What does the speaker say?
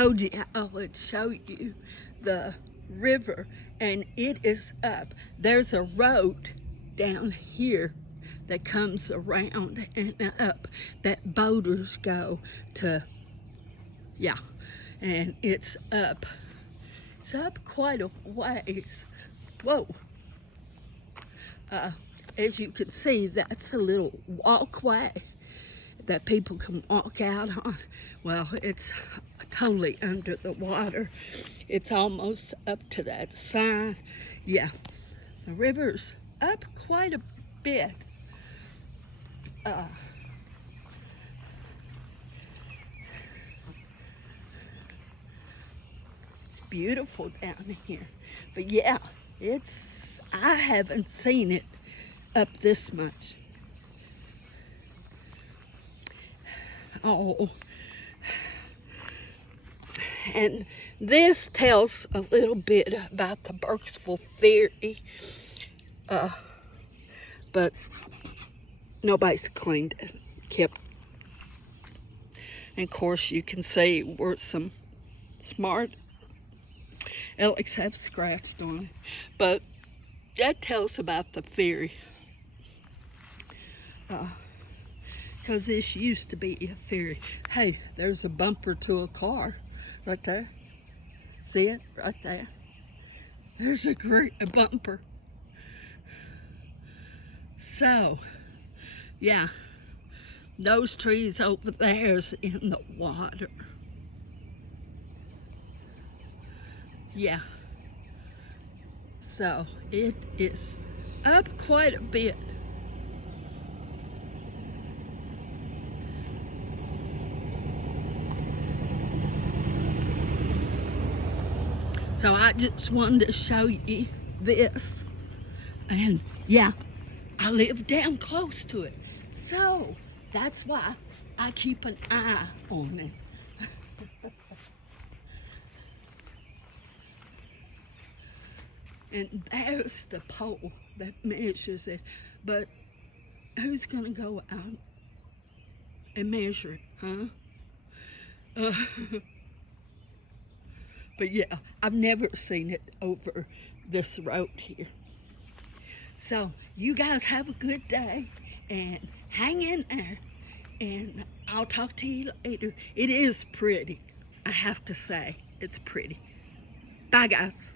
Told you I would show you the river, and it is up. There's a road down here that comes around and up that boaters go to. Yeah, and it's up. It's up quite a ways. Whoa. As you can see, that's a little walkway that people can walk out on. Well, it's totally under the water. It's almost up to that sign. Yeah, the river's up quite a bit. It's beautiful down here. But yeah, I haven't seen it up this much. Oh, and this tells a little bit about the Burkesville Ferry, but nobody's cleaned it, kept. And of course, you can see where some smart Alex have scratched on it, but that tells about the ferry. Because this used to be a ferry. Hey, there's a bumper to a car right there. See it right there? There's a bumper. So, yeah, those trees over there's in the water. Yeah. So it is up quite a bit. So I just wanted to show you this. And yeah, I live down close to it. So that's why I keep an eye on it. And there's the pole that measures it. But who's gonna go out and measure it, huh? But yeah, I've never seen it over this road here. So you guys have a good day and hang in there, and I'll talk to you later. It is pretty, I have to say. It's pretty. Bye, guys.